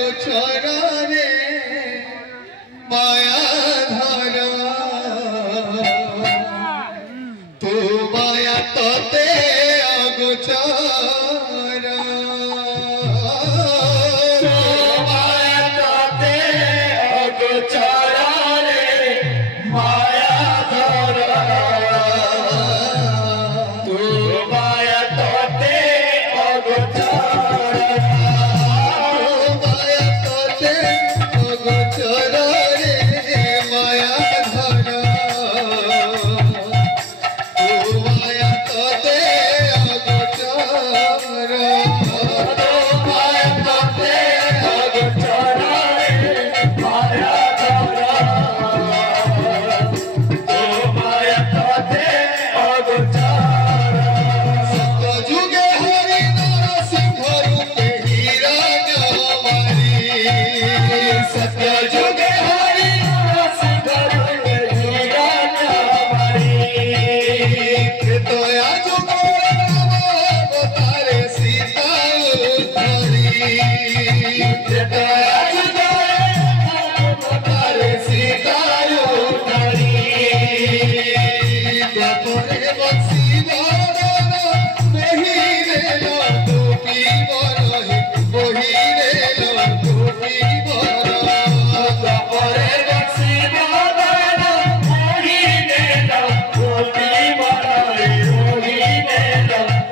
अगोचरे माया धारा तू माया तोते अगोचरा माया तोते अगोचरा रे माया धारा तू माया तोते अगोचरा माया तोते अगोचरा रे माया धारा तू माया तोते अगोचरा माया तोते अगोचरा रे माया धारा तू माया तोते अगोचरा सतयुगे हरि नरसिंह रूपे हीरा नवारी सतयुगे हरि नरसिंह रूपे हीरा नवारी त्रेतया जुगे राम अवतारे सीता उद्धारी त्रेतया जुगे राम अवतारे सीता उद्धारी द्वापरे बंसी बरन नहीं रे गोपी बरहि वही रे गोपी बरन द्वापरे बंसी बरन नहीं रे गोपी बरहि वही रे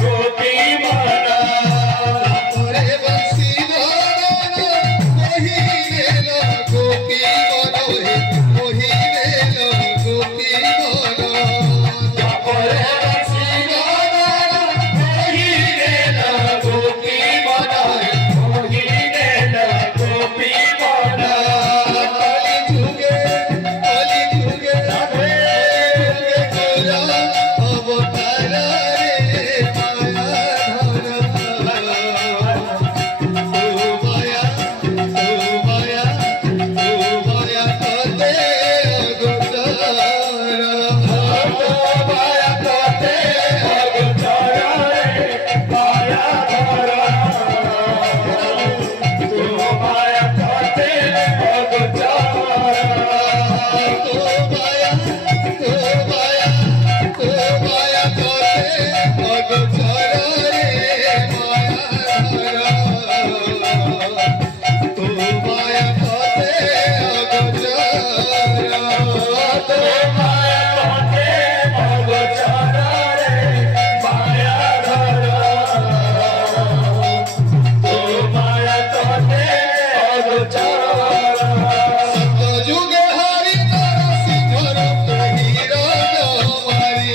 गोपी बरन द्वापरे बंसी बरन नहीं रे गोपी बरहि वही रे गोपी बरन द्वापरे बंसी बरन नहीं रे गोपी बरहि वही रे गोपी बरन कलि जुगे गोरा अवतार रे माया धारा तू माया तोते अगोचरा माया तोते अगोचरा रे माया धारा तू माया तोते अगोचरा तू माया तोते अगोचरा रे माया धारा तू माया तोते अगोचरा तू माया तोते अगोचरा रे माया धारा तू माया तोते अगोचरा सतयुगे हरि नरसिंह रूपे हीरा नवारी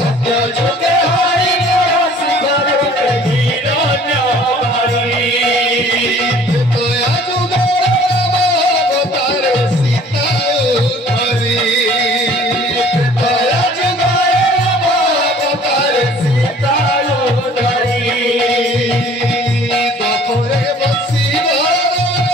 सतयुगे हरि नरसिंह रूपे हीरा नवारी त्रेतया जुगे राम अवतारे सीता उद्धारी त्रेतया जुगे राम अवतारे सीता उद्धारी द्वापरे बंसी बरन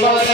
Bye.